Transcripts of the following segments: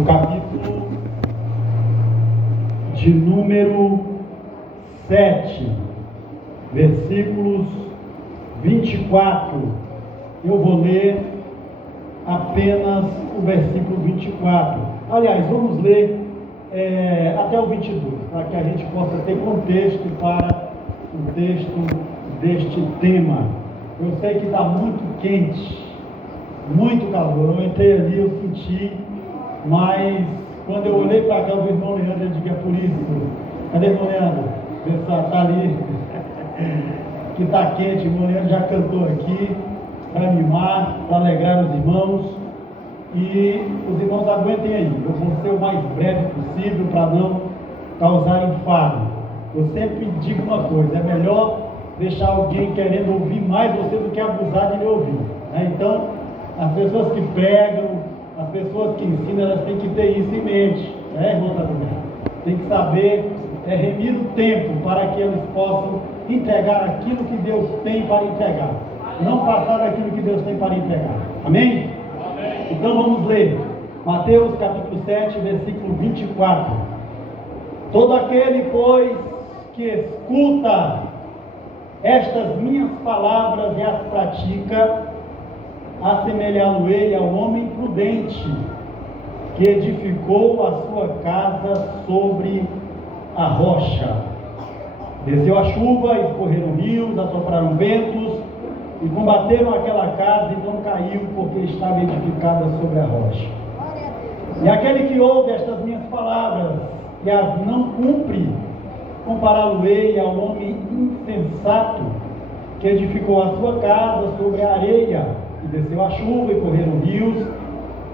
no capítulo de número 7, versículos 24. Eu vou ler apenas o versículo 24. Aliás, vamos ler até o 22, para que a gente possa ter contexto para o texto deste tema. Eu sei que está muito quente, muito calor. Eu entrei ali, eu senti, mas quando eu olhei para cá, o irmão Leandro, eu digo, é por isso. Cadê o irmão Leandro? Pessoal, está ali, que está quente. O irmão Leandro já cantou aqui, para animar, para alegrar os irmãos. E os irmãos aguentem aí, eu vou ser o mais breve possível para não causar enfado. Eu sempre digo uma coisa: é melhor deixar alguém querendo ouvir mais você do que abusar de lhe ouvir, né? Então, as pessoas que pregam, as pessoas que ensinam, elas têm que ter isso em mente, né, irmão Tatumé? Tem que saber remir o tempo para que eles possam entregar aquilo que Deus tem para entregar, não passar daquilo que Deus tem para entregar. Amém? Então vamos ler Mateus capítulo 7, versículo 24. Todo aquele, pois, que escuta estas minhas palavras e as pratica, assemelhá-lo-ei ao homem prudente, que edificou a sua casa sobre a rocha. Desceu a chuva, escorreram rios, assopraram ventos, e combateram aquela casa, e não caiu, porque estava edificada sobre a rocha. E aquele que ouve estas minhas palavras e as não cumpre, compará-lo-ei ao homem insensato, que edificou a sua casa sobre a areia, e desceu a chuva, e correram rios,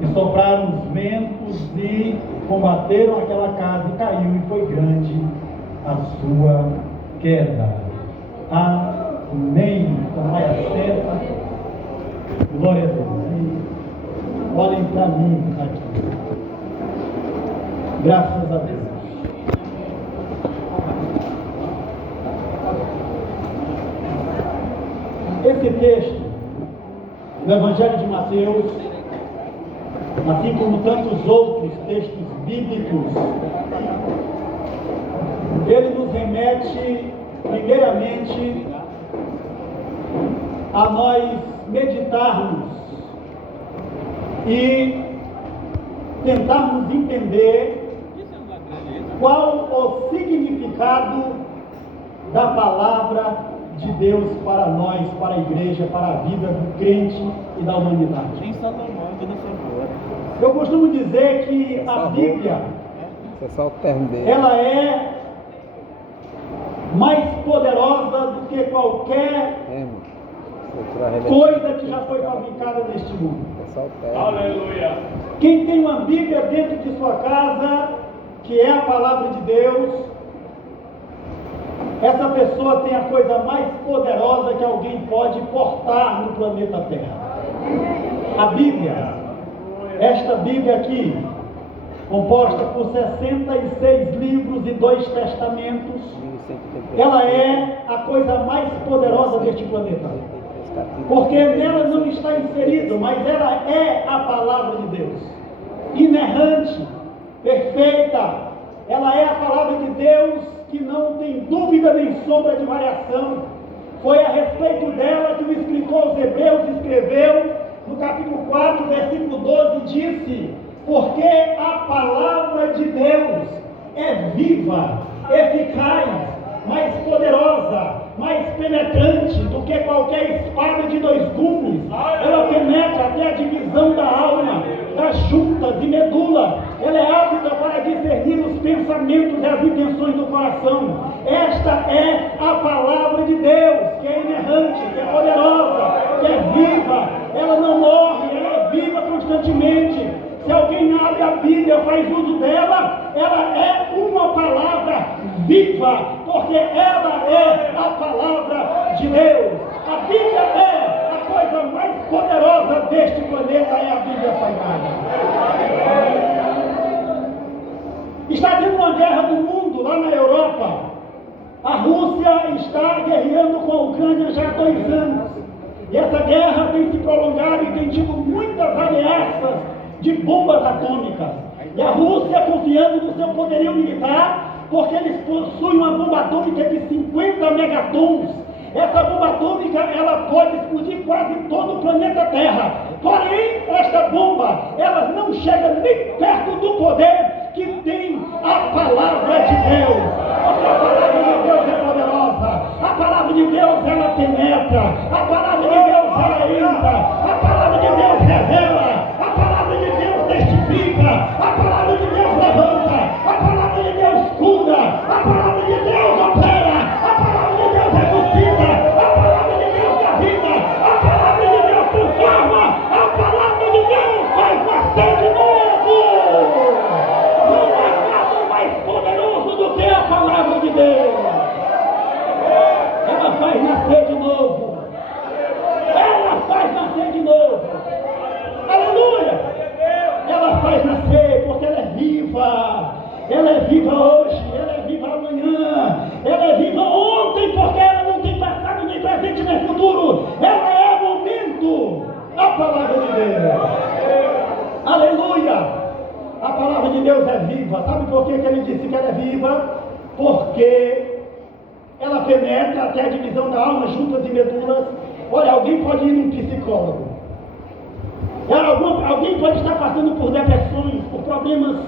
e sopraram os ventos, e combateram aquela casa, e caiu, e foi grande a sua queda. Amém. Tomai a cesta. Glória a Deus. E olhem para mim aqui. Graças a Deus. Esse texto do Evangelho de Mateus, assim como tantos outros textos bíblicos, ele nos remete primeiramente a nós meditarmos e tentarmos entender qual o significado da palavra de Deus para nós, para a igreja, para a vida do crente e da humanidade. Eu costumo dizer que a Bíblia, ela é mais poderosa do que qualquer coisa que já foi fabricada neste mundo. Aleluia! Quem tem uma Bíblia dentro de sua casa, que é a palavra de Deus, essa pessoa tem a coisa mais poderosa que alguém pode portar no planeta Terra. A Bíblia, esta Bíblia aqui, composta por 66 livros e 2 testamentos, ela é a coisa mais poderosa deste planeta, porque nela não está inserido, mas ela é a palavra de Deus, inerrante, perfeita. Ela é a palavra de Deus que não tem dúvida nem sombra de variação. Foi a respeito dela que o escritor aos Hebreus escreveu no capítulo 4, versículo 12, disse: porque a palavra de Deus é viva, eficaz, mais poderosa, mais penetrante do que qualquer espada de 2 gumes. Ela penetra até a divisão da alma, das juntas e medula. Ela é apta para discernir os pensamentos e as intenções do coração. Esta é a palavra de Deus, que é inerrante, que é poderosa, que é viva. Ela não morre, ela é viva constantemente. Se alguém abre a Bíblia, faz uso dela, ela é uma palavra viva, porque ela é a palavra de Deus. A Bíblia é a coisa mais poderosa deste planeta, é a Bíblia Sagrada. Está tendo uma guerra do mundo lá na Europa. A Rússia está guerreando com a Ucrânia já há 2 anos. E essa guerra tem se prolongado e tem tido muitas ameaças de bombas atômicas. E a Rússia, confiando no seu poderio militar, porque eles possuem uma bomba atômica de 50 megatons. Essa bomba atômica, ela pode explodir quase todo o planeta Terra. Porém, esta bomba, ela não chega nem perto do poder que tem a palavra de Deus. Porque a palavra de Deus é poderosa. A palavra de Deus, ela penetra. A palavra de Deus, ela entra. A palavra de Deus revela. A palavra de Deus testifica. A palavra de Deus levanta. A palavra de Deus cura. A palavra de Deus opera. A palavra de Deus ressuscita. A palavra de Deus dá vida. A palavra de Deus transforma. A palavra de Deus faz nascer de novo. Não há nada mais poderoso do que a palavra de Deus. Ela faz nascer de novo. Ela faz nascer de novo. Aleluia! Ela faz nascer porque ela é viva. Ela é viva hoje, ela é viva amanhã. Ela é viva ontem porque ela não tem passado, nem presente, nem futuro. Ela é momento. A palavra de Deus. Aleluia! A palavra de Deus é viva. Sabe por que ele disse que ela é viva? Porque ela penetra até a divisão da alma, juntas e medulas. Olha, alguém pode ir num psicólogo. Alguém pode estar passando por depressões, por problemas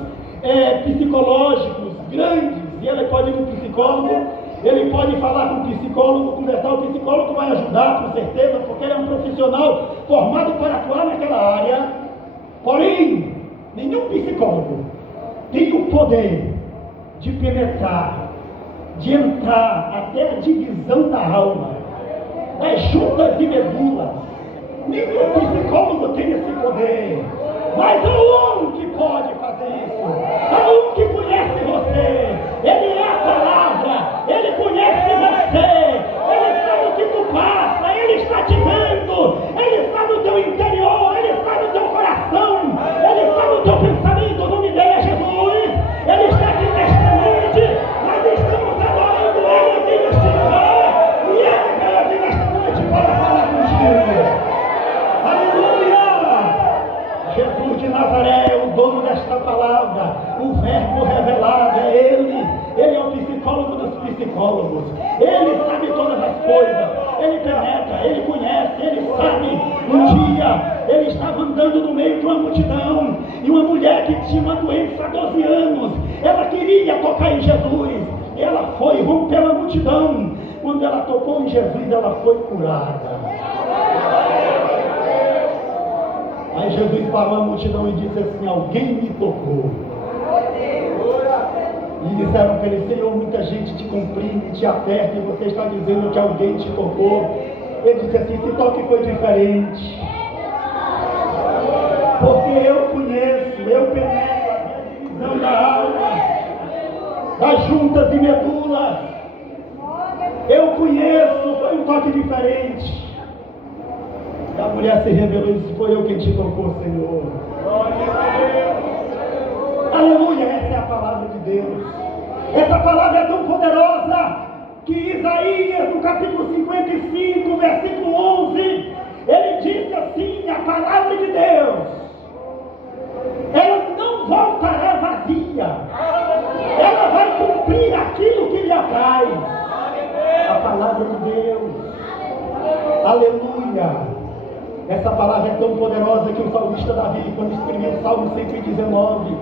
psicológicos grandes, e ele pode ir no psicólogo, ele pode falar com o psicólogo, conversar, o psicólogo vai ajudar, com certeza, porque ele é um profissional formado para atuar naquela área. Porém, nenhum psicólogo tem o poder de penetrar, de entrar até a divisão da alma, das juntas e medulas. Nenhum psicólogo tem esse poder, mas há um que pode fazer isso. Há um que conhece você. Ele é a palavra. Ele conhece você. Ele sabe o que tu passa. Ele está te vendo. Ele sabe o teu interior. Ele sabe o teu coração. Ele sabe o teu pensamento. O nome dele é Jesus. Ele está aqui nesta noite. Nós estamos adorando ele aqui neste lugar. E ele veio aqui nesta noite para falar contigo. Aleluia! Jesus de Nazaré, o dono desta palavra, o verbo revelado é Ele. Ele é o psicólogo dos psicólogos. Ele sabe todas as coisas. Ele penetra, Ele conhece, Ele sabe. Um dia, Ele estava andando no meio de uma multidão, e uma mulher que tinha uma doença há 12 anos, ela queria tocar em Jesus. Ela foi, rompeu a multidão. Quando ela tocou em Jesus, ela foi curada. Aí Jesus parou a multidão e disse assim: alguém me tocou. E disseram para ele: Senhor, muita gente te comprime, te aperta, e você está dizendo que alguém te tocou. Ele disse assim: esse toque foi diferente, porque eu conheço, eu penetro a divisão da alma, das juntas e medulas. Eu conheço, foi um toque diferente. A mulher se revelou e disse: foi eu quem te tocou, Senhor. Aleluia, essa é a palavra de Deus. Essa palavra é tão poderosa que Isaías, no capítulo 55, versículo 11, ele disse assim: a palavra de Deus, ela não voltará vazia, ela vai cumprir aquilo que lhe apraz. A palavra de Deus. Aleluia. Essa palavra é tão poderosa que o salmista Davi, quando escreveu o Salmo 119,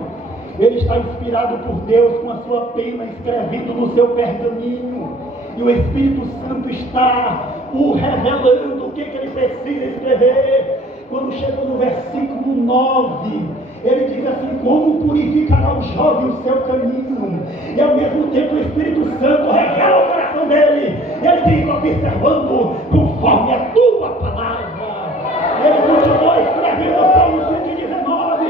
ele está inspirado por Deus com a sua pena, escrevendo no seu pergaminho, e o Espírito Santo está o revelando o que ele precisa escrever. Quando chegou no versículo 9, ele diz assim: como purificará o jovem o seu caminho? E ao mesmo tempo o Espírito Santo revela o coração dele, e ele diz: observando conforme a tua palavra. Ele continuou escrevendo o Salmo 119.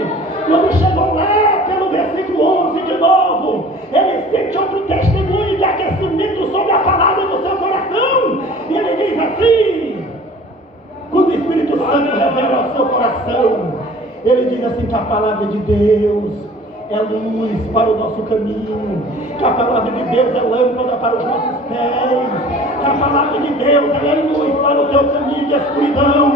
Quando chegou lá pelo versículo 11 de novo, ele sente outro testemunho de aquecimento sobre a palavra do seu coração. E ele diz assim, quando o Espírito Santo revela ao seu coração, ele diz assim: que a palavra de Deus é luz para o nosso caminho, que a palavra de Deus é lâmpada para os nossos pés, que a palavra de Deus é luz para o teu caminho de escuridão,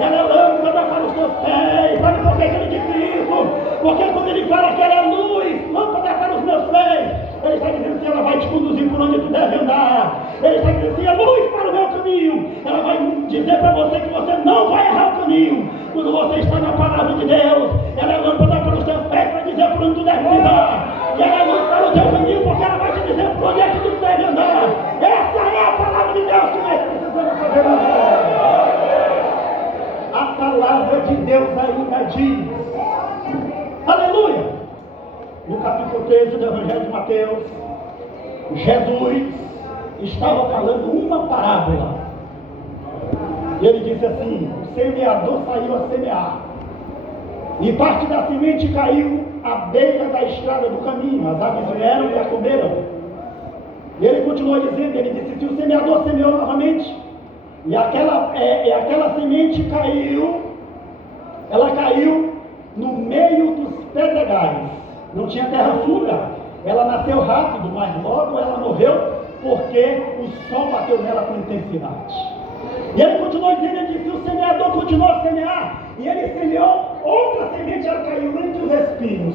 ela é lâmpada para os teus pés. Sabe por que ele disse isso? Porque quando ele fala que ela é luz, lâmpada para os meus pés, ele está dizendo assim, ela vai te conduzir por onde tu deve andar. Ele está dizendo assim, é luz para o meu caminho. Ela vai dizer para você que você não vai errar o caminho. Quando você está na palavra de Deus, ela é lâmpada para os teus pés, para dizer por onde tu deve pisar. E ela é luz para o teu caminho, porque ela vai te dizer por onde é que tu deve andar. Essa é a palavra de Deus que nós precisamos fazer na vida. A palavra de Deus ainda diz, aleluia, no capítulo 13 do Evangelho de Mateus, Jesus estava falando uma parábola. E ele disse assim, o semeador saiu a semear, e parte da semente caiu à beira da estrada do caminho, as aves vieram e a comeram. E ele continuou dizendo, ele disse, se o semeador semeou novamente, e aquela semente caiu, ela caiu no meio dos pedregais, não tinha terra funda, ela nasceu rápido, mas logo ela morreu, porque o sol bateu nela com intensidade. E ele continuou dizendo, ele disse, o semeador continuou a semear, e ele semeou outra semente, ela caiu entre os espinhos.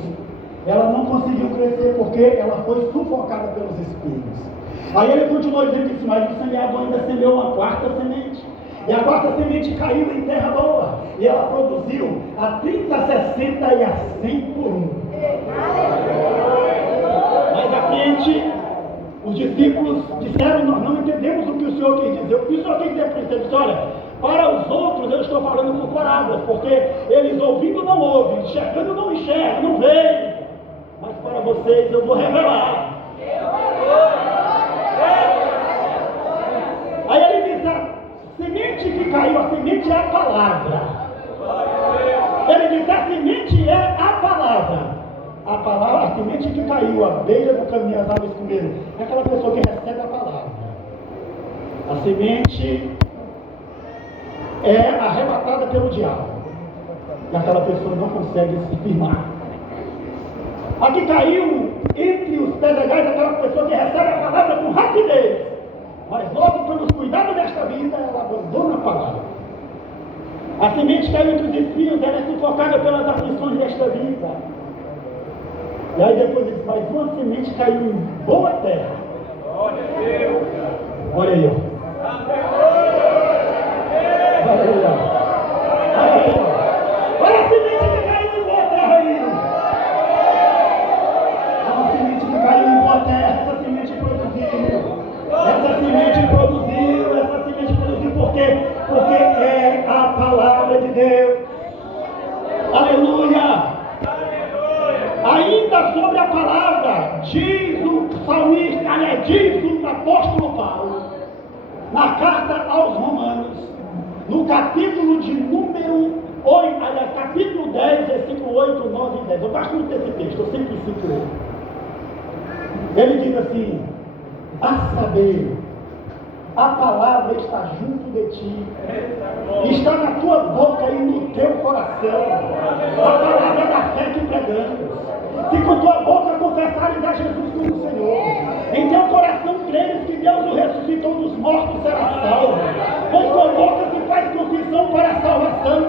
Ela não conseguiu crescer porque ela foi sufocada pelos espinhos. Aí ele continuou dizendo isso, mas o semeador ainda semeou uma quarta semente. E a quarta semente caiu em terra boa. E ela produziu a 30, 60 e a 100 por um. Mais à frente, os discípulos disseram, nós não entendemos o que o Senhor quis dizer. O que o Senhor quis dizer para eles? Ele disse, olha, para os outros eu estou falando por parábolas, porque eles ouvindo não ouvem, enxergando não enxergam, não veem. Mas para vocês eu vou revelar. Aí ele diz, a semente que caiu, a semente é a palavra. Ele diz, a semente é a palavra. A palavra, a semente que caiu à beira do caminho, as aves comeram. É aquela pessoa que recebe a palavra. A semente é arrebatada pelo diabo. E aquela pessoa não consegue se firmar. A que caiu entre os pedregais, aquela pessoa que recebe a palavra com rapidez. Mas logo, pelos cuidados desta vida, ela abandona a palavra. A semente caiu entre os espinhos, ela é sufocada pelas aflições desta vida. E aí depois ele diz, mas uma semente caiu em boa terra. Olha aí, ó. Olha aí, ó. Olha aí, ó. Olha a semente que caiu em boa terra aí. Uma semente que caiu em boa terra, essa semente produziu. Essa semente produziu, por quê? Porque é a palavra de Deus. Aleluia! Ainda sobre a palavra, diz o salmista, diz o apóstolo Paulo, na carta aos Romanos, no capítulo de número 8, aliás, capítulo 10, versículo 8, 9 e 10. Eu gosto muito desse texto, eu sempre cito ele. Ele diz assim, a saber, a palavra está junto de ti, está na tua boca e no teu coração, a palavra da fé que pregamos. Se com tua boca confessares a Jesus como Senhor, em teu coração creres que Deus o ressuscitou dos mortos, será salvo. Com tua boca se faz confissão para a salvação,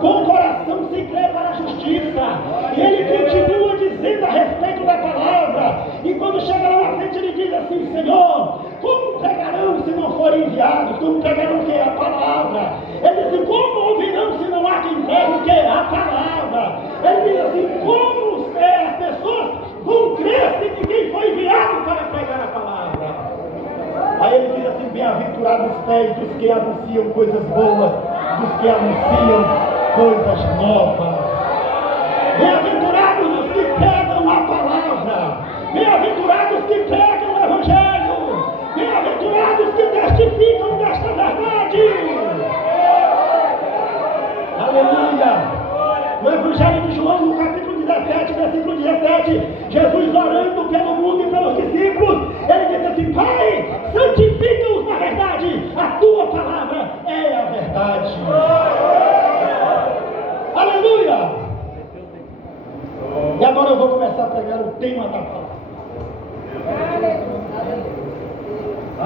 com o coração se crê para a justiça. E ele continua dizendo a respeito da palavra, e quando chega lá na frente ele diz assim, Senhor, como pregarão se não forem enviados? Como pregarão o que é a palavra? Ele diz, como ouvirão se não há quem pregue o que é a palavra? Ele diz assim, como as pessoas vão crer se ninguém foi enviado para pregar a palavra? Aí ele diz assim, bem-aventurados os pés dos que anunciam coisas boas, dos que anunciam coisas novas. Bem-aventurados os que pregam a palavra, bem-aventurados que pregam o evangelho, bem-aventurados que testificam desta verdade. Aleluia! No Evangelho de João, no capítulo 17, versículo 17, Jesus orando pelo mundo e pelos discípulos, ele disse assim, Pai, santifica-os na verdade, a tua palavra é a verdade. Aleluia! E agora eu vou começar a pregar o tema da palavra.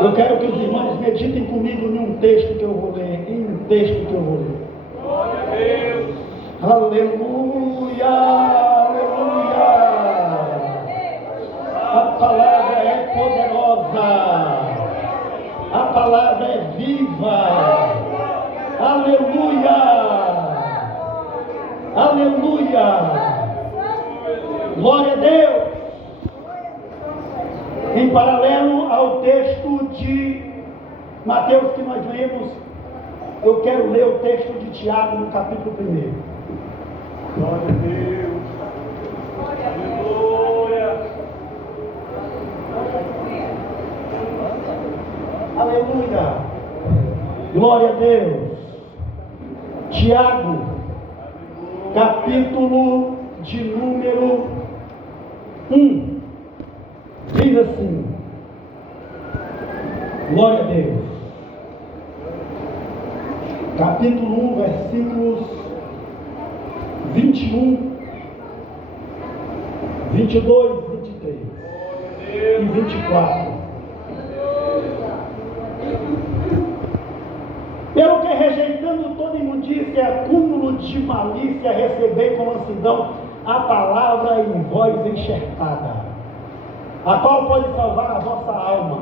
Eu quero que os irmãos meditem comigo em um texto que eu vou ler, Aleluia, aleluia. A palavra é viva. Aleluia. Aleluia. Glória a Deus. Em paralelo ao texto de Mateus que nós lemos, eu quero ler o texto de Tiago no capítulo 1. Glória a Deus. Aleluia. Aleluia. Glória a Deus. Tiago, capítulo de número 1. Diz assim. Glória a Deus. Capítulo 1, versículos 21, 22, 23 e 24. Pelo que rejeitando toda imundícia e acúmulo de malícia, recebei com mansidão a palavra em vós enxertada, a qual pode salvar a vossa alma.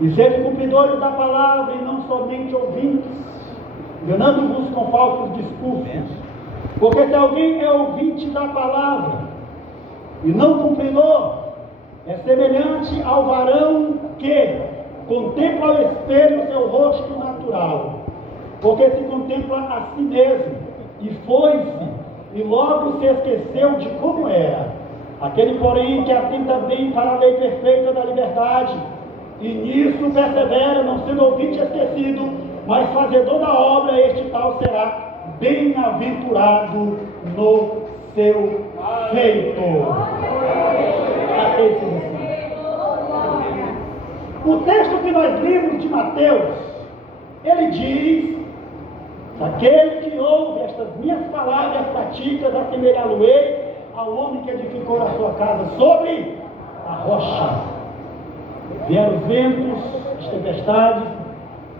E sede cumpridores da palavra e não somente ouvintes, enganando-vos com falsos discursos. Porque se alguém é ouvinte da palavra e não cumpridor, é semelhante ao varão que contempla ao espelho o seu rosto natural, porque se contempla a si mesmo, e foi-se, e logo se esqueceu de como era. Aquele, porém, que atenta bem para a lei perfeita da liberdade, e nisso persevera, não sendo ouvinte esquecido, mas fazedor da obra, este tal será bem-aventurado no seu feito. Até esse versículo. O texto que nós lemos de Mateus, ele diz: aquele que ouve estas minhas palavras, pratica, assemelhá-lo-ei ao homem que edificou a sua casa sobre a rocha. Vieram os ventos, as tempestades,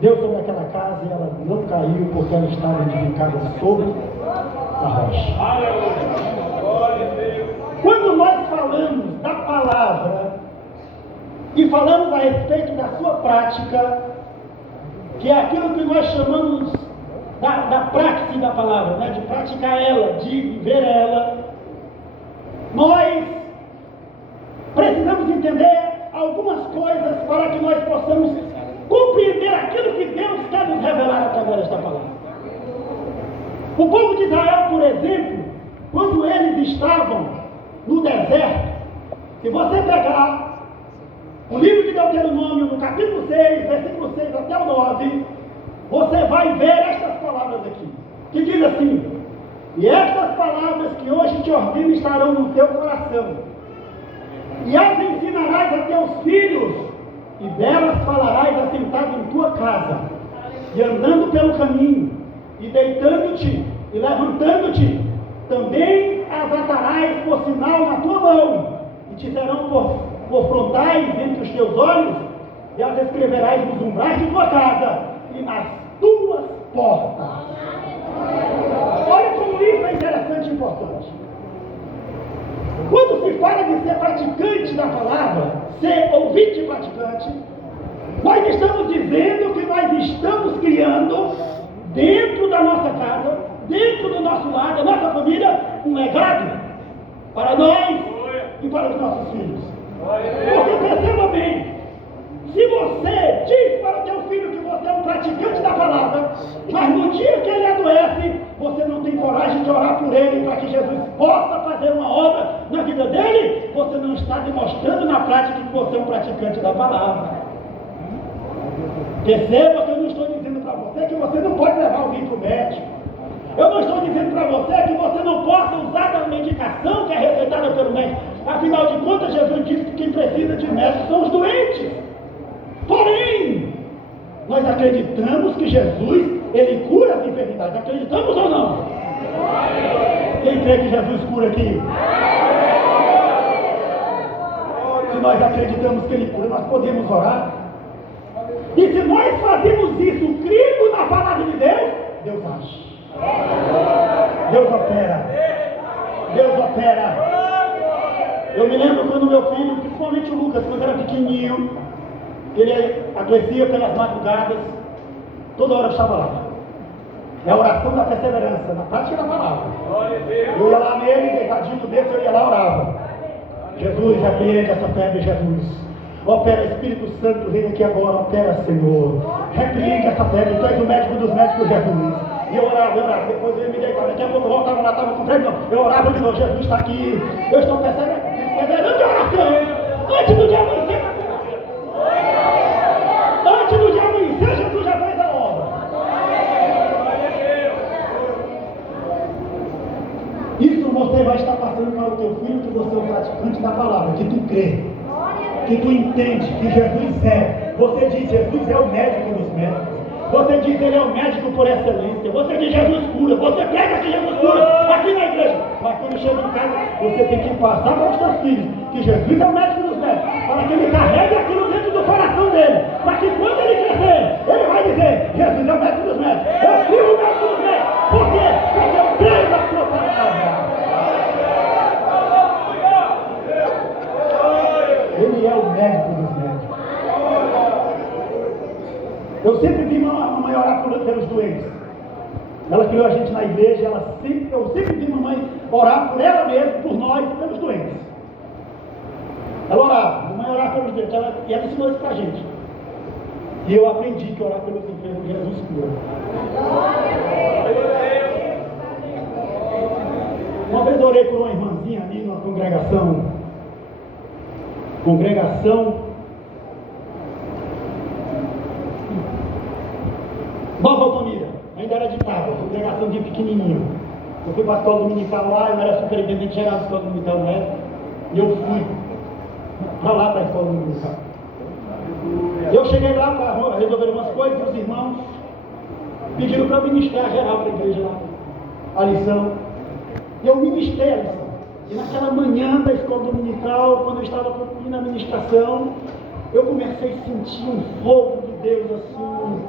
deu sobre aquela casa e ela não caiu, porque ela estava edificada sobre a rocha. Quando nós falamos da palavra e falamos a respeito da sua prática, que é aquilo que nós chamamos da prática da palavra, né? De praticar ela, de viver ela, nós precisamos entender algumas coisas para que nós possamos compreender aquilo que Deus quer nos revelar através desta palavra. O povo de Israel, por exemplo, quando eles estavam no deserto, se você pegar o livro de Deuteronômio, no capítulo 6, versículo 6 até o 9, você vai ver estas palavras aqui, que diz assim: e estas palavras que hoje te ordeno estarão no teu coração, e as ensinarás a teus filhos, e delas falarás assentado em tua casa, e andando pelo caminho, e deitando-te, e levantando-te, também as atarás por sinal na tua mão, e te serão por frontais entre os teus olhos, e as escreverás nos umbrais de tua casa, e nas tuas portas. Olha como isso é interessante e importante. Quando se fala de ser praticante da palavra, ser ouvinte e praticante, nós estamos dizendo que nós estamos criando dentro da nossa casa, dentro do nosso lar, da nossa família, um legado para nós e para os nossos filhos. Porque perceba bem, se você diz para o teu filho que você é um praticante da palavra, mas no dia que ele adoece, você não tem coragem de orar por ele para que Jesus possa fazer uma obra na vida dele, você não está demonstrando na prática que você é um praticante da palavra. Perceba que eu não estou dizendo para você que você não pode levar alguém para o médico. Eu não estou dizendo para você que você não possa usar da medicação que é receitada pelo médico. Afinal de contas, Jesus disse que quem precisa de médico são os doentes. Porém, nós acreditamos que Jesus, ele cura as enfermidades. Acreditamos ou não? Quem crê que Jesus cura aqui? Se nós acreditamos que ele cura, nós podemos orar. E se nós fazemos isso, crendo na palavra de Deus, Deus age. Deus opera. Deus opera. Eu me lembro quando meu filho, principalmente o Lucas, quando era pequenininho, Ele adoecia pelas madrugadas, toda hora eu estava lá. É a oração da perseverança, na prática da palavra. Eu ia lá nele, deitadinho desse, eu ia lá e orava. Jesus, repreende essa febre, Jesus. Opera, Espírito Santo, vem aqui agora, opera, Senhor. Repreende essa febre, tu és o médico dos médicos, Jesus. E eu orava, depois ele me deitava, daqui a pouco eu voltava lá, estava com febre, não. Eu orava de novo, Jesus está aqui. Eu estou perseverando a oração. Antes do dia amanhecer, antes do dia amanhecer, Jesus já fez a obra. Isso você vai estar passando para o teu filho, que você é um praticante da palavra, que tu crê, que tu entende que Jesus é. Você diz, Jesus é o médico dos médicos. Você diz, ele é o médico por excelência. Você diz, Jesus cura. Você prega que Jesus cura aqui na igreja. Mas quando chega em casa, você tem que passar para os seus filhos que Jesus é o médico dos médicos, para que ele carregue aquilo dentro do coração dele, para que quando ele crescer, ele vai dizer, Jesus é o médico dos médicos. Eu sirvo o médico dos médicos. Por quê? Porque eu creio na sua palavra. Ele é o médico dos médicos. Eu sempre vi mamãe orar pelos doentes. Ela criou a gente na igreja, eu sempre vi mamãe orar por ela mesma, por nós, pelos doentes. Ela orava, mamãe orava pelos doentes, e ela ensinou isso pra gente. E eu aprendi que orar pelos enfermos Jesus cura. Uma vez eu orei por uma irmãzinha ali numa congregação Nova Altamira, ainda era de tarde, congregação de pequenininho. Eu fui para a escola dominical lá, eu era superintendente geral da escola dominical na época, e eu fui para lá para a escola dominical. Eu cheguei lá para resolver umas coisas, e os irmãos pediram para eu ministrar geral para a igreja lá, a lição. E eu ministrei a lição. E naquela manhã da escola dominical, quando eu estava concluindo a ministração, eu comecei a sentir um fogo de Deus assim,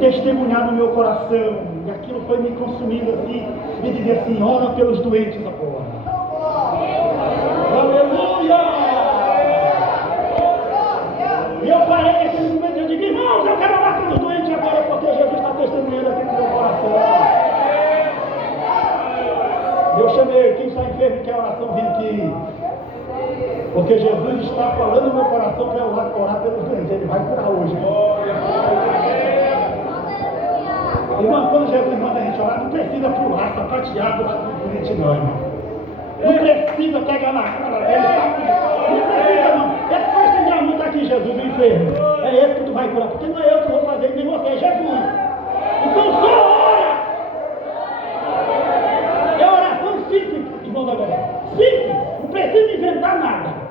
testemunhar no meu coração, e aquilo foi me consumindo assim, e dizia assim, ora pelos doentes agora. Aleluia! E eu parei nesse momento, eu digo, irmãos, eu quero orar pelos doentes agora, porque Jesus está testemunhando aqui no meu coração. Eu chamei, quem está enfermo e quer oração, vem aqui. Porque Jesus está falando no meu coração para eu orar pelos doentes, ele vai curar hoje. Irmão, quando Jesus manda a gente orar, não precisa pular, sapatear do lado do doente não, irmão. Não precisa pegar na cara dele, não precisa não. É só estender a mão, está aqui Jesus, o enfermo. É esse que tu vai curar, porque não é eu que vou fazer, nem você, é Jesus. Então só ora. É oração simples, irmão da glória. Simples, não precisa inventar nada.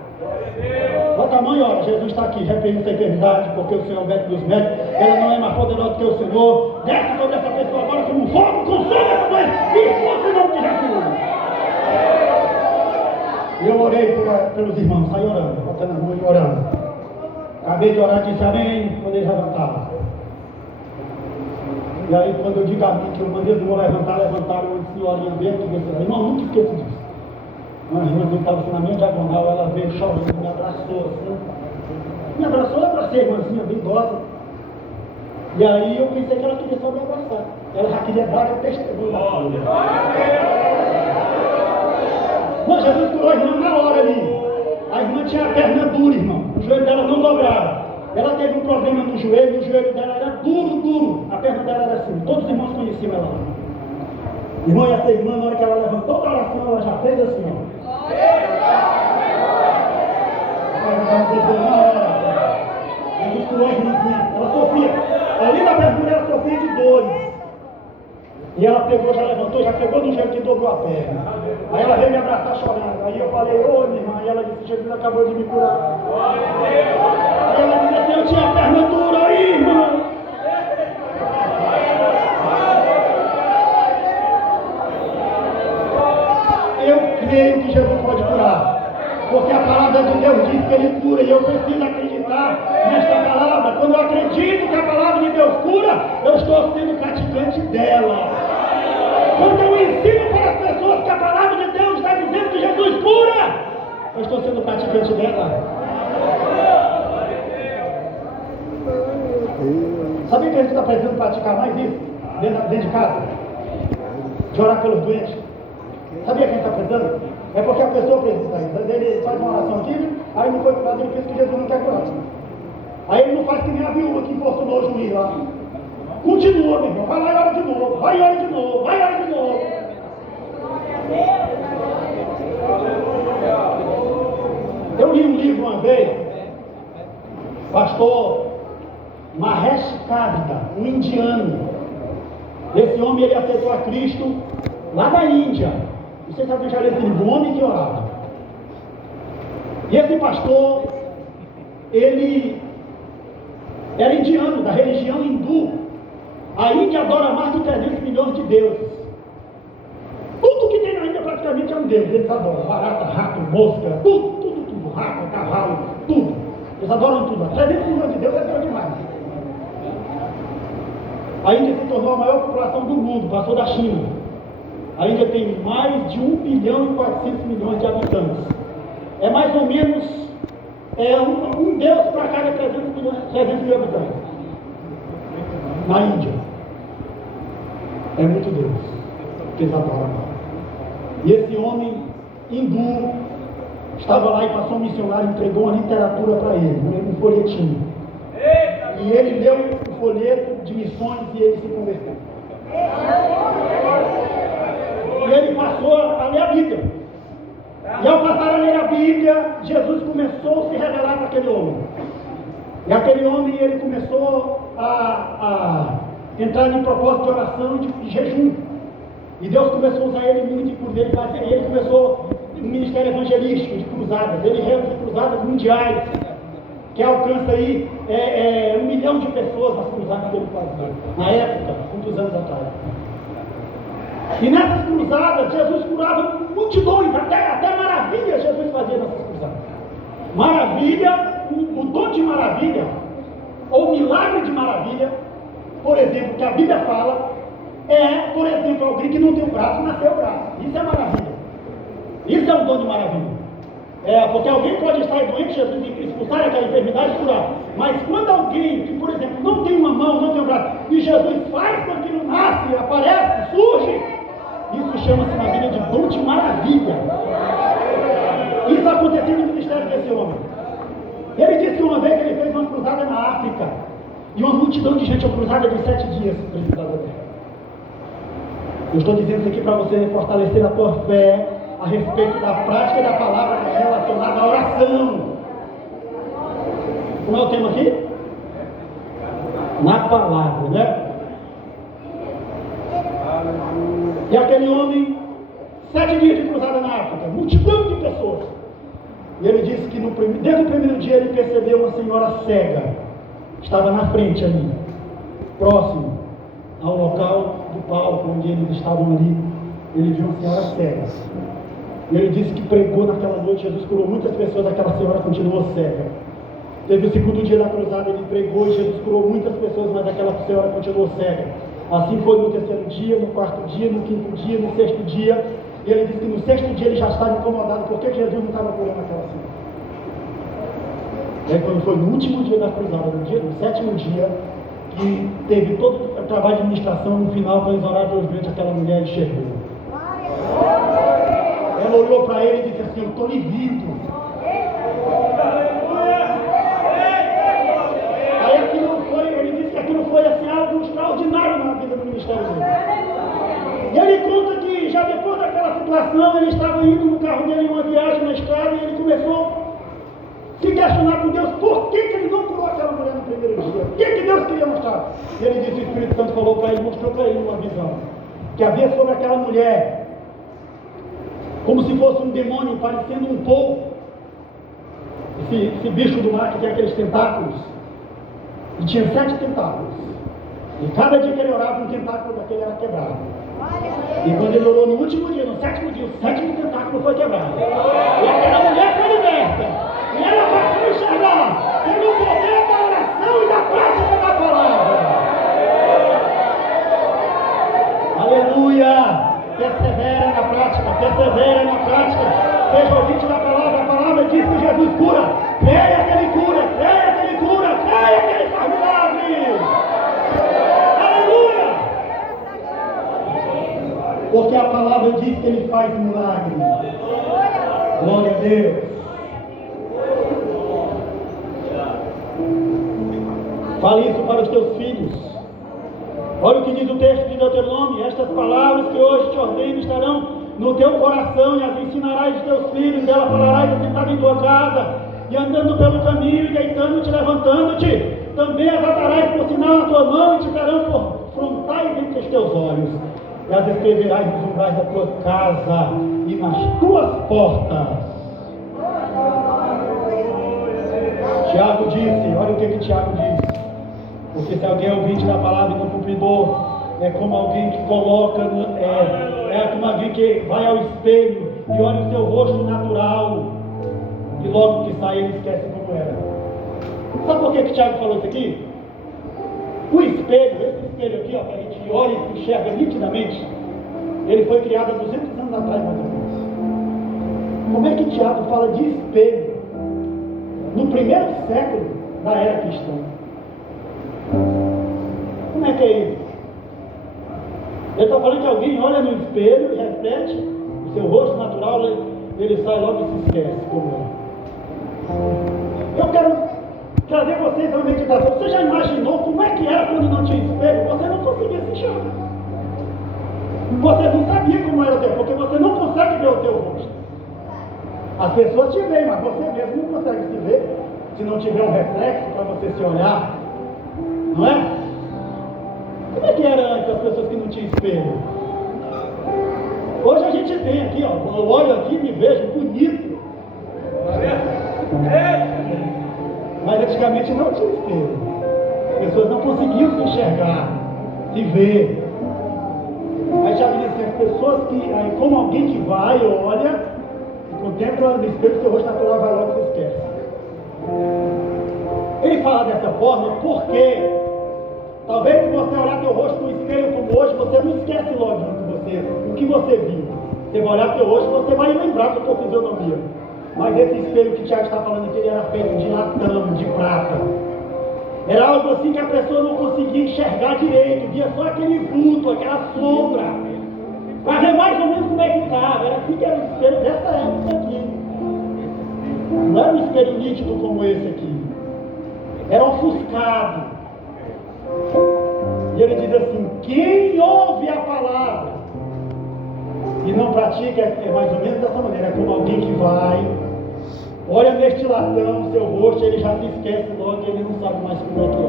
Bota a mão e ora, Jesus está aqui, repreende essa enfermidade, porque o Senhor é o médico dos médicos, ela não é mais poderosa do que o Senhor. Desce sobre essa pessoa agora como um fogo, consome essa doença, e expulsa em nome de Jesus. Eu orei pelos irmãos, saí orando, botando a mão e orando. Acabei de orar, disse amém, quando eles levantaram. E aí quando eu digo amém, que eu mandei os irmãos levantaram, eu disse, senhorinha, vem aqui, irmão, nunca esqueço disso. Uma irmã que estava assim na minha diagonal, ela veio chorando, me abraçou assim. Me abraçou, eu abracei a irmãzinha bem idosa. E aí eu pensei que ela queria só me abraçar. Ela já queria dar o testemunho. Mas Jesus curou a irmã na hora ali. A irmã tinha a perna dura, irmão. O joelho dela não dobrava. Ela teve um problema no joelho, e o joelho dela era duro. A perna dela era assim. Todos os irmãos conheciam ela. Irmão, e essa irmã, na hora que ela levantou da oração, ela já fez assim, ó. Jesus curou a irmãzinha. Ela sofria. Ali na perna dela sofria de dores. E ela pegou, já levantou, já pegou do jeito que dobrou a perna. Aí ela veio me abraçar chorando. Aí eu falei, ô minha irmã. E ela disse, Jesus acabou de me curar. Aí ela disse assim, eu tinha a perna dura aí, irmão. Eu creio que Jesus pode curar. Porque a palavra de Deus diz que Ele cura. E eu preciso acreditar nesta palavra. Quando eu acredito que a palavra de Deus cura, eu estou sendo praticante dela. Quando eu ensino para as pessoas que a palavra de Deus está dizendo que Jesus cura, eu estou sendo praticante dela. Sabia que a gente está precisando praticar mais isso? Dentro de casa? De orar pelos doentes. Sabia que a gente está precisando? É porque a pessoa precisa isso. Às vezes ele faz uma oração aqui, aí não foi curar, ele pensa que Jesus não quer curar. Aí ele não faz que nem a viúva que importunou o juiz lá. Continua, meu irmão. Vai lá e ora de novo. Vai e ora de novo. Vai e ora de novo. Eu li um livro uma vez, pastor Mahesh Kavita, um indiano. Esse homem ele aceitou a Cristo lá da Índia. Vocês sabem já esse livro, o homem que orava. E esse pastor, ele era indiano, da religião hindu. A Índia adora mais de 300 milhões de deuses. Tudo que tem na Índia praticamente é um deus. Eles adoram barata, rato, mosca, tudo, rato, cavalo, tudo. Eles adoram tudo. 300 milhões de deuses é Deus demais. A Índia se tornou a maior população do mundo, passou da China. A Índia tem mais de 1 bilhão e 400 milhões de habitantes. É mais ou menos um deus para cada 300 mil habitantes. Na Índia. É muito Deus que eles adoram. E esse homem hindu estava lá e passou um missionário e entregou uma literatura para ele, um folhetinho. E ele leu o folheto de missões e ele se converteu. E ele passou a ler a Bíblia. E ao passar a ler a Bíblia, Jesus começou a se revelar para aquele homem. E aquele homem ele começou a entrar em propósito de oração e de jejum. E Deus começou a usar ele muito, e ele começou um ministério evangelístico de cruzadas. Ele realiza cruzadas mundiais, que alcança aí 1 milhão de pessoas nas cruzadas que ele fazia, na época, muitos anos atrás. E nessas cruzadas, Jesus curava multidões, até maravilhas Jesus fazia nessas cruzadas. Maravilha, o dom de maravilha, ou milagre de maravilha, por exemplo, que a Bíblia fala, por exemplo, alguém que não tem um braço, nasceu o braço. Isso é maravilha. Isso é um dom de maravilha. Porque alguém pode estar doente, Jesus expulsar aquela enfermidade e curar. Mas quando alguém que, por exemplo, não tem uma mão, não tem um braço, e Jesus faz com que aquilo nasce, aparece, surge, isso chama-se na Bíblia de dom de maravilha. Isso aconteceu no ministério desse homem. Ele disse que uma vez ele fez uma cruzada na África, e uma multidão de gente, uma cruzada de 7 dias, precisava ter. Eu estou dizendo isso aqui para você fortalecer a tua fé a respeito da prática da palavra relacionada à oração. Como é o tema aqui? Na palavra, né? E aquele homem, 7 dias de cruzada na África, multidão de pessoas. E ele disse que desde o primeiro dia ele percebeu uma senhora cega, estava na frente ali, próximo ao local do palco onde eles estavam ali. Ele viu uma senhora cega. E ele disse que pregou naquela noite, Jesus curou muitas pessoas, aquela senhora continuou cega. Teve o segundo dia da cruzada, ele pregou e Jesus curou muitas pessoas, mas aquela senhora continuou cega. Assim foi no terceiro dia, no quarto dia, no quinto dia, no sexto dia. E ele disse que no sexto dia ele já estava incomodado, porque Jesus não estava curando aquela senhora. E aí quando foi no último dia da cruzada, no sétimo dia, que teve todo o trabalho de administração, no final, para eles orarem pelos doentes, aquela mulher enxergou. Ela olhou para ele e disse assim: eu estou lhe vendo. Aí ele disse que aquilo foi assim, algo extraordinário na vida do ministério dele. E ele conta que já depois daquela situação, ele estava indo no carro dele em uma viagem na estrada e ele começou a se questionar com Deus por que ele não curou aquela mulher no primeiro dia. O que Deus queria mostrar? E ele disse, o Espírito Santo falou para ele, mostrou para ele uma visão, que havia sobre aquela mulher como se fosse um demônio, parecendo um polvo, esse bicho do mar que tem aqueles tentáculos, e tinha 7 tentáculos, e cada dia que ele orava, um tentáculo daquele era quebrado. E quando ele orou no último dia, no sétimo dia, o 7º tentáculo foi quebrado, e aquela mulher foi liberta, e ela passou a enxergar pelo poder da oração e da prática da palavra. Aleluia! Persevera na prática, persevera na prática. Seja ouvinte da palavra, a palavra diz que Jesus cura. Creia que Ele cura, creia que Ele cura, creia que Ele faz milagre. palavra diz que Ele faz milagre. Glória a Deus. Fale isso para os teus filhos. Olha o que diz o texto de Deuteronômio: estas palavras que hoje te ordeno estarão no teu coração, e as ensinarás aos teus filhos, dela falarás assentado em tua casa, e andando pelo caminho, e deitando-te, levantando-te. Também as atarás por sinal na tua mão, e te darão por frontais entre os teus olhos, e as escreverás nos umbrais da tua casa e nas tuas portas. Tiago disse, olha o que Tiago diz: porque se alguém é ouvinte da palavra e não cumpridor, é como alguém que coloca, é como alguém que vai ao espelho e olha o seu rosto natural, e logo que sai ele esquece como era. Sabe por que Tiago falou isso aqui? O espelho, esse espelho aqui, ó, que a gente olha e enxerga nitidamente, ele foi criado há 200 anos atrás, mais ou menos. Como é que Tiago fala de espelho no primeiro século da era cristã? Como é que é isso? Ele está falando que alguém olha no espelho e reflete o seu rosto natural, ele sai logo e se esquece como é. Eu quero trazer vocês a uma meditação. Você já imaginou como é que era quando não tinha espelho? Você não conseguia se enxergar. Você não sabia como era o teu, porque você não consegue ver o teu rosto. As pessoas te veem, mas você mesmo não consegue se ver se não tiver um reflexo para você se olhar. Não é? Como é que era antes as pessoas que não tinham espelho? Hoje a gente tem aqui, ó, eu olho aqui e me vejo bonito. Mas antigamente não tinha espelho. As pessoas não conseguiam se enxergar, se ver. Aí já me disse, as pessoas que, aí, como alguém que vai, olha, contempla no espelho, seu rosto natural vai logo e se esquece. Ele fala dessa forma porque talvez se você olhar teu rosto no espelho como hoje, você não esquece logo o que você viu. Você vai olhar teu rosto e você vai lembrar da tua fisionomia. Mas esse espelho que o Tiago está falando aqui, ele era feito de latão, de prata. Era algo assim que a pessoa não conseguia enxergar direito, via só aquele vulto, aquela sombra, para ver mais ou menos como é que estava. Era assim que era o espelho dessa época aqui. Não era um espelho nítido como esse aqui. Era ofuscado. E ele diz assim: quem ouve a palavra e não pratica, é mais ou menos dessa maneira. É como alguém que vai, olha neste latão, seu rosto, ele já se esquece logo, ele não sabe mais como é que é.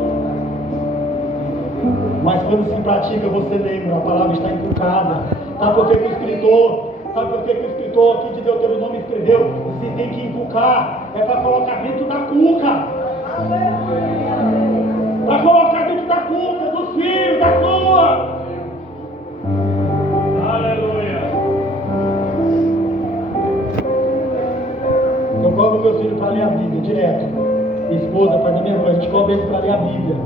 Mas quando se pratica, você lembra, a palavra está inculcada. Sabe por que o escritor aqui de Deuteronômio escreveu? Se tem que inculcar, é para colocar dentro da cuca. Para colocar dentro da cuca, dos filhos, da tua. Aleluia. Eu cobro meu filho para ler a Bíblia direto. Minha esposa faz a mesma coisa, a gente cobra ele para ler a Bíblia.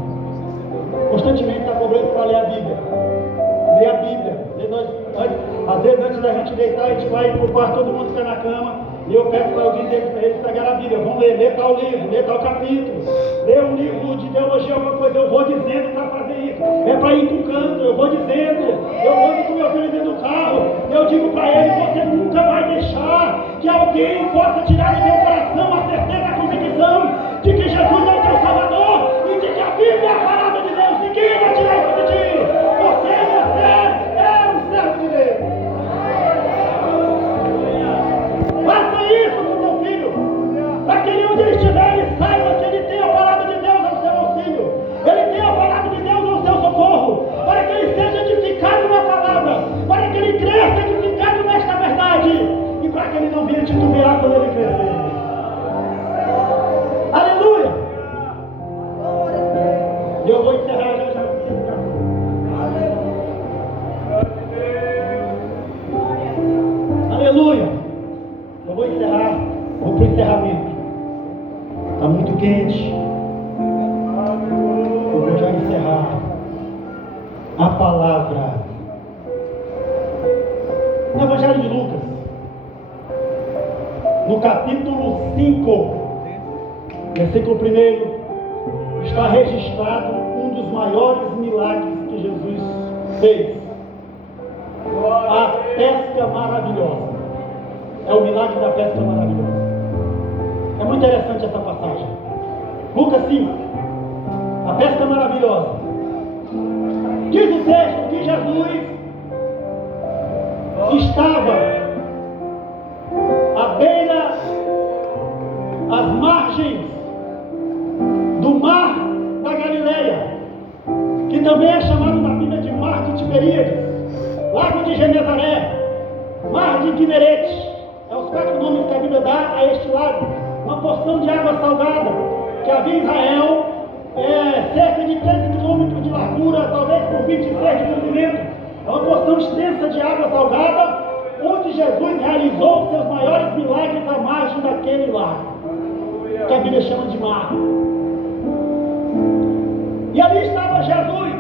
Constantemente está cobrando para ler a Bíblia. Ler a Bíblia. Às vezes antes da gente deitar, a gente vai para o quarto, todo mundo fica na cama, e eu peço para alguém para eles pegar a Bíblia. Vamos ler tal livro, ler tal capítulo, ler um livro de teologia, alguma coisa. Eu vou dizendo para fazer isso. É para ir para o canto, eu vou dizendo. Eu ando com meu filho dentro do carro, eu digo para ele: você nunca vai deixar que alguém possa tirar do teu coração a certeza, a convicção de que Jesus é o teu Salvador e de que a Bíblia é a palavra de Deus. Ninguém vai tirar isso de ti. Você é um servo de Deus. Faça isso com teu filho, para que onde ele estiver, ele saiba que ele tem a palavra de Deus ao seu auxílio, ele tem a palavra de Deus ao seu socorro, para que ele seja edificado na palavra, para que ele cresça edificado nesta verdade, e para que ele não venha titubear quando ele crescer. Aleluia! E eu vou encerrar já. Aleluia! Eu vou encerrar, vou para o encerramento. Está muito quente. Eu vou já encerrar. A palavra. No Evangelho de Lucas, no capítulo 5, versículo 1, está registrado um dos maiores milagres que Jesus fez. A pesca maravilhosa. É o milagre da pesca maravilhosa. É muito interessante essa passagem. Lucas 5. A pesca maravilhosa. Diz o texto que Jesus estava à beira, às margens do mar da Galileia, que também é chamado na Bíblia de Mar de Tiberíades, Lago de Genezaré, Mar de Quinerete. É os 4 nomes que a Bíblia dá a este lago. Uma porção de água salgada que havia em Israel, cerca de 13 quilômetros de largura, talvez por 26 de comprimento. É uma porção extensa de água salgada, onde Jesus realizou seus maiores milagres à margem daquele lago, que a Bíblia chama de mar. E ali estava Jesus,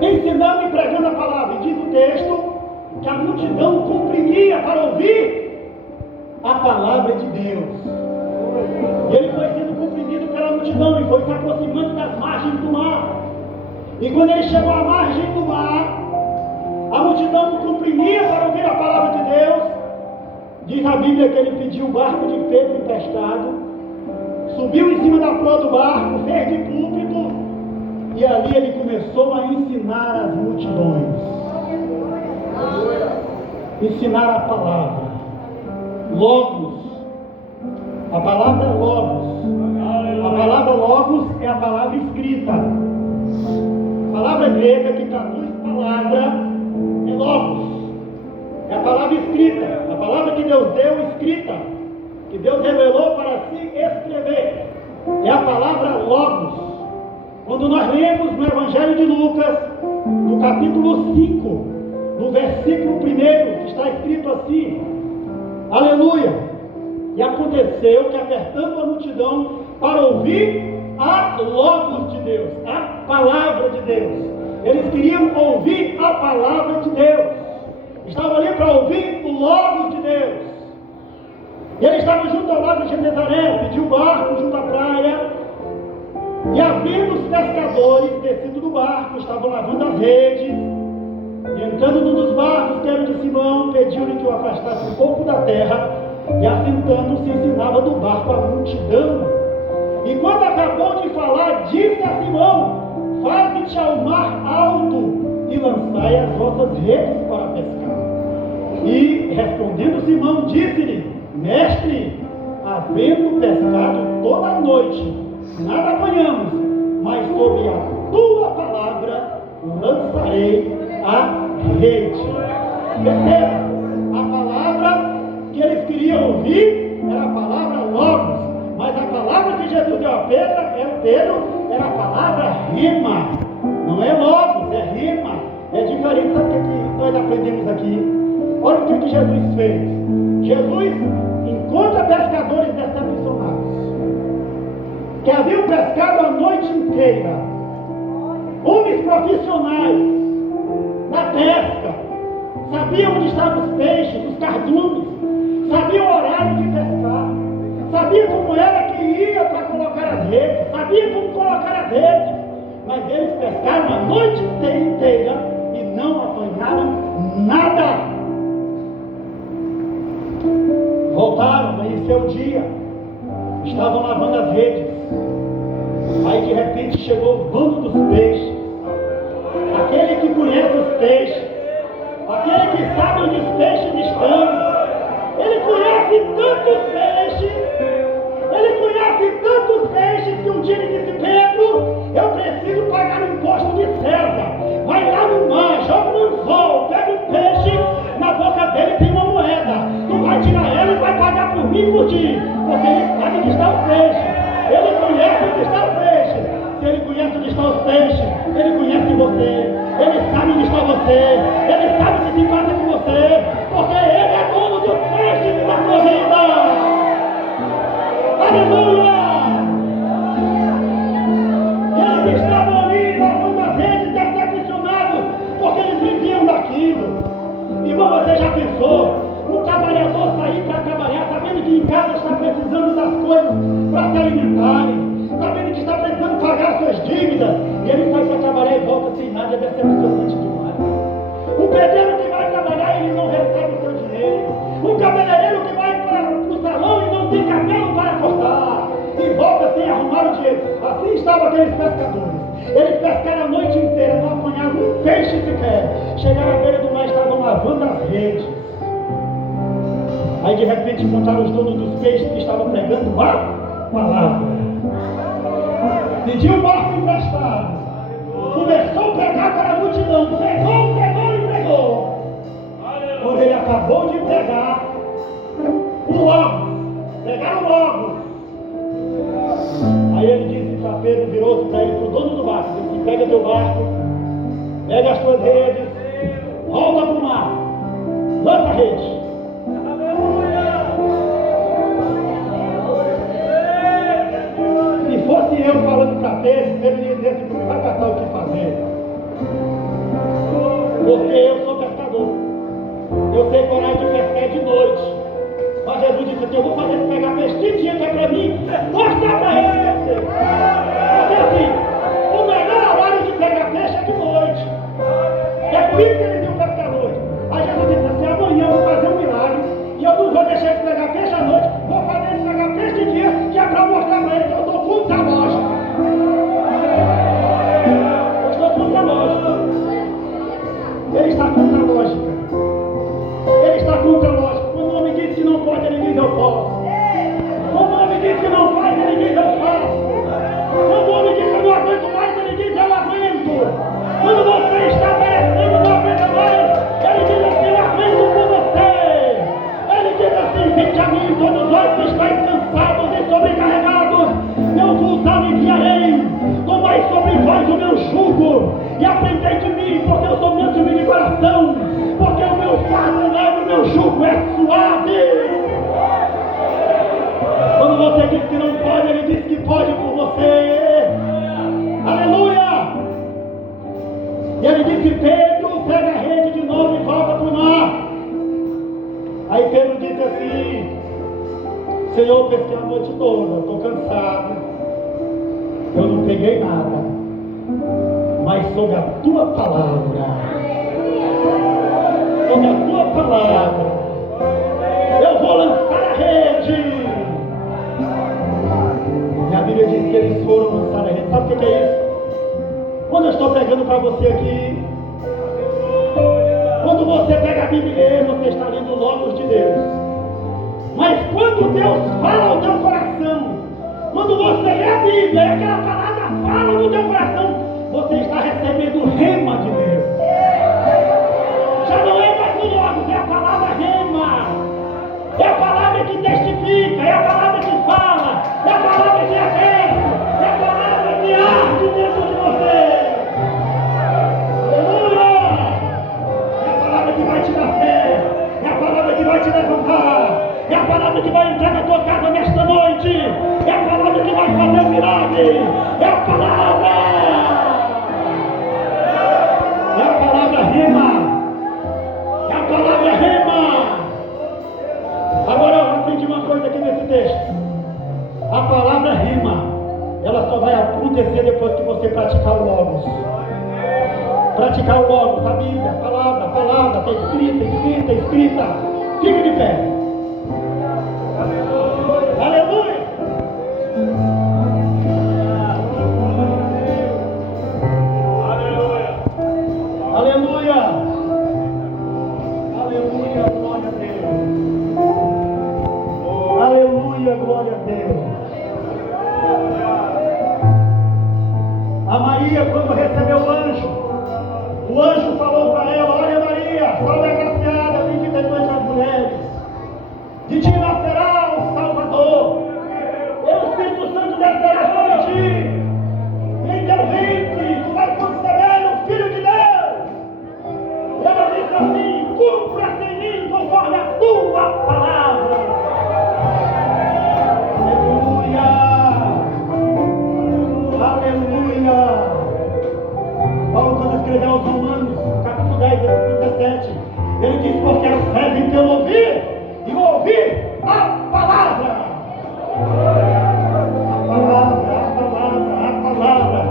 ensinando e pregando a palavra. E diz o texto que a multidão comprimia para ouvir a palavra de Deus. E ele foi sendo comprimido pela multidão e foi se aproximando das margens do mar. E quando ele chegou à margem do mar, a multidão comprimia para ouvir a palavra de Deus. Diz a Bíblia que ele pediu o barco de Pedro emprestado, subiu em cima da proa do barco, fez de púlpito, e ali ele começou a ensinar as multidões. Ensinar a palavra. Logos. A palavra logos. A palavra logos é a palavra escrita. A palavra grega que traduz palavra é logos. É a palavra escrita. A palavra que Deus deu escrita, que Deus revelou para se escrever. É a palavra logos. Quando nós lemos no Evangelho de Lucas, no capítulo 5, no versículo 1, que está escrito assim: aleluia! E aconteceu que, apertando a multidão para ouvir a logos de Deus, a palavra de Deus, eles queriam ouvir a palavra de Deus, estavam ali para ouvir o logos de Deus. E ele estava junto ao lago de Genezaré, pediu o barco junto à praia, e havendo os pescadores descido do barco, estavam lavando as redes, e entrando num dos barcos, que era o de Simão, pediu-lhe que o afastasse um pouco da terra, e assentando-se ensinava do barco a multidão. E quando acabou de falar, disse a Simão: faze-te ao mar alto e lançai as vossas redes para pescar. E respondendo Simão, disse-lhe: mestre, havendo pescado toda a noite, nada apanhamos, mas sob a tua palavra lançarei a rede. Perceba, a palavra que eles queriam ouvir era a palavra logos, mas a palavra que Jesus deu a Pedro era a palavra rima. Não é logos, é rima. É diferente. Sabe o que nós aprendemos aqui? Olha o que Jesus fez. Jesus encontra pescadores decepcionados, que haviam pescado a noite inteira, homens profissionais da pesca, sabiam onde estavam os peixes, os cardumes, sabiam o horário de pescar, sabia como era que ia para colocar as redes, sabia como colocar as redes, mas eles pescaram a noite inteira e não apanharam nada. Voltaram, amanheceu o dia, estavam lavando as redes, aí de repente chegou o dono dos peixes, aquele que conhece os peixes, aquele que sabe onde os peixes estão. Ele conhece tantos peixes que um dia ele disse: Pedro, eu preciso pagar o imposto de César. Vai lá no mar, joga no anzol, pega um peixe, na boca dele tem uma moeda, tu vai tirar ela e vai pagar por mim e por ti, porque ele sabe onde está o peixe, ele conhece onde está o peixe. Se ele conhece onde estão os peixes, ele conhece você, ele sabe onde está você, ele sabe se passa com você, porque ele é dono dos peixes da sua vida. Aleluia! Eles estavam ali lavando as redes, decepcionados, porque eles viviam daquilo. Irmão, você já pensou um trabalhador sair para trabalhar, sabendo que em casa está precisando das coisas para se alimentarem, sabendo que está precisando pagar pagar suas dívidas, e ele sai para trabalhar e volta sem nada, é decepcionante demais. O pedreiro que vai trabalhar, ele não recebe o seu dinheiro. O cabeleireiro que vai para o salão e não tem cabelo para cortar, e volta sem arrumar o dinheiro. Assim estavam aqueles pescadores. Eles pescaram a noite inteira, não apanharam um peixe sequer. Chegaram à beira do mar, estavam lavando as redes. Aí de repente encontraram os donos dos peixes que estavam pregando a palavra. Pediu o barco emprestado. Começou a pregar para a multidão. Pregou e pregou. Quando ele acabou de pregar, pegaram logo. Aí ele disse para Pedro, virou-se para ele, para o dono do barco, disse: pega teu barco, pega as tuas redes, volta para o mar, lança a rede. Se fosse eu falando para Pedro, Pedro ia dizer assim: não vai passar o que fazer, porque eu sou pescador, eu sei coragem de pescar de noite. Mas Jesus disse assim: eu vou fazer ele pegar peixe de dia, que é para mim mostrar para ele. Porque assim, o melhor horário de pegar peixe é de noite. É por isso que ele viu pescar à noite. Aí Jesus disse assim: amanhã eu vou fazer um milagre e eu não vou deixar ele pegar peixe à noite, vou fazer ele pegar peixe de dia, que é para mostrar para ele que eu estou contra a lógica. Eu estou contra a lógica. Ele está contra a lógica. Ele está contra a lógica. Quando o homem diz que não pode, ele diz: eu posso. Quando o homem diz que não faz, ele diz: eu faço. Quando o homem diz que eu não aguento mais, ele diz: eu aguento. Quando você está merecendo, não aguenta mais, ele diz assim: eu aguento por você. Ele diz assim: vinde a mim, todos vós que estáis cansados e sobrecarregados, eu vos aliviarei. Tomai sobre vós o meu jugo e aprendei de mim, porque eu sou manso de coração, porque o meu fardo é leve e o meu jugo é suave. Quando você diz que não pode, ele diz que pode por você. Aleluia! E ele disse: Pedro, pega a rede de novo e volta para o mar. Aí Pedro disse assim: Senhor, pesquei a noite toda, estou cansado, eu não peguei nada, mas sobre a tua palavra, eu vou lançar a rede. E a Bíblia diz que eles foram lançar a rede. Sabe o que é isso? Quando eu estou pregando para você aqui, quando você pega a Bíblia, você está lendo o Logos de Deus. Mas quando Deus fala ao teu coração, quando você lê a Bíblia e aquela palavra fala no teu coração, você está recebendo o rema de Deus. Já não é mais o Logos, é a palavra rema. É a palavra que testifica, é a palavra que fala, é a palavra que aquece, é a palavra que arde dentro de você. Aleluia! É a palavra que vai te dar fé, é a palavra que vai te levantar, é a palavra que vai entrar na tua casa nesta noite, é a palavra que vai fazer o milagre, é a palavra rema, é a palavra rema. Agora eu aprendi uma coisa aqui nesse texto. A palavra rima, ela só vai acontecer depois que você praticar o Logos. Praticar o Logos, a Bíblia, a palavra, está escrita. Fique de pé. Aleluia! Aleluia! Aleluia, glória a Deus! Aleluia, glória a Deus! A Maria, quando recebeu o anjo falou para ela: olha, Maria, salve agraciada, bendita entre as mulheres, de ti nascerá o Salvador, e o Espírito Santo descerá sobre ti, e em teu ventre tu vai conceber o Filho de Deus. E ela disse assim: cumpra-se em mim conforme a tua palavra. Aleluia! Paulo, quando escreveu aos Romanos, capítulo 10, versículo 17, ele diz: porque a fé vem pelo ouvir, e ouvir a palavra. A palavra.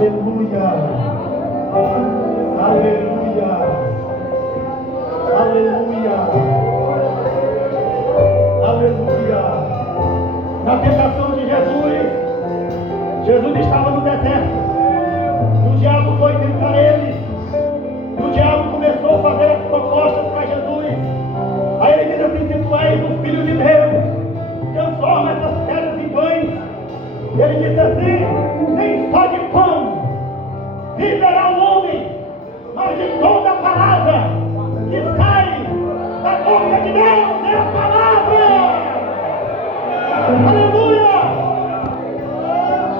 Aleluia. Aleluia. Aleluia. Aleluia. Na tentação de Jesus, Jesus estava no deserto. E o diabo foi tentar ele. E o diabo começou a fazer as propostas para Jesus. Aí ele diz assim: se tu és o Filho de Deus, transforma essas pedras em pães. Ele disse assim: nem só de pão viverá o homem, mas de toda a palavra que sai da boca de Deus. É a palavra. Aleluia.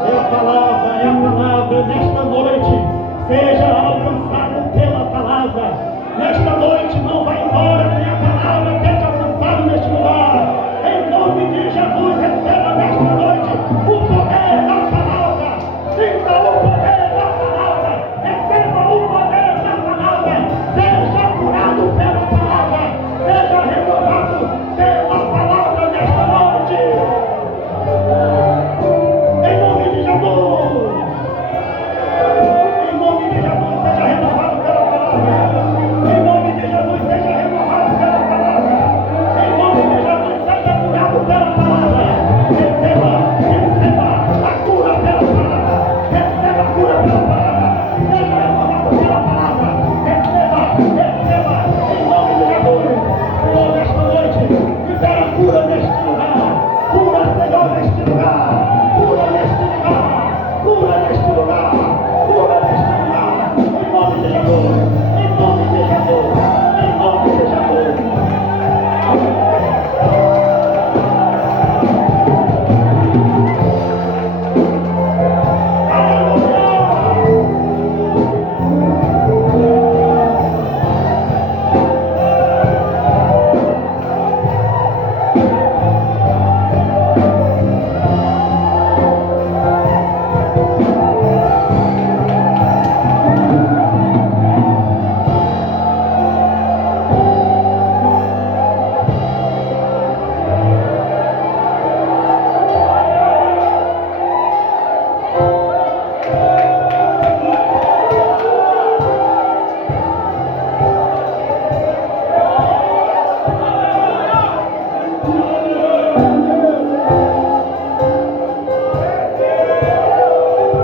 É a palavra nesta noite. Seja alcançado pela palavra. Nesta noite não vai embora sem a palavra ter te alcançado neste lugar. Em nome de Jesus, receba nesta noite o poder da palavra. Sinta o poder da palavra. Receba o poder da palavra. Seja curado pela palavra. Seja renovado pela palavra nesta noite. Em nome de Jesus. Em nome de Jesus, seja renovado pela palavra. Em nome de Jesus, seja renovado pela palavra. Em nome de Jesus, seja curado pela palavra. Receba a cura pela palavra. Receba a cura pela palavra. Seja renovado pela palavra. Receba. Em nome de Jesus. Senhor, nesta noite, libera a cura neste lugar. Cura, Senhor, neste lugar. Cura neste lugar. Cura neste lugar. Cura neste lugar. Em nome de Jesus. Em nome de Jesus. Em nome de Jesus.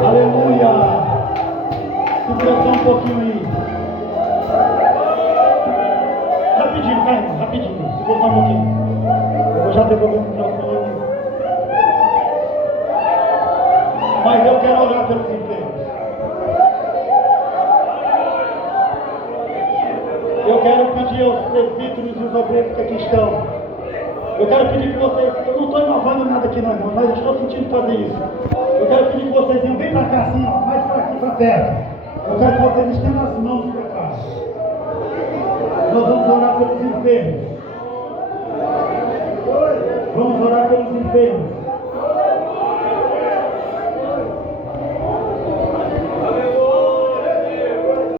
Aleluia. Segura só um pouquinho aí. Rapidinho, tá, irmão? Rapidinho. Segura só um pouquinho. Eu vou já devolver o microfone. Mas eu quero orar pelos enfermos. Eu quero pedir aos presbíteros e os obreiros que aqui estão. Eu quero pedir que vocês, eu não estou inovando nada aqui não, irmão, mas eu estou sentindo fazer isso. Eu quero pedir que vocês venham bem para cá assim, ó, mais para aqui, para perto. Eu quero que vocês estendam as mãos para cá. Nós vamos orar pelos enfermos. Vamos orar pelos enfermos.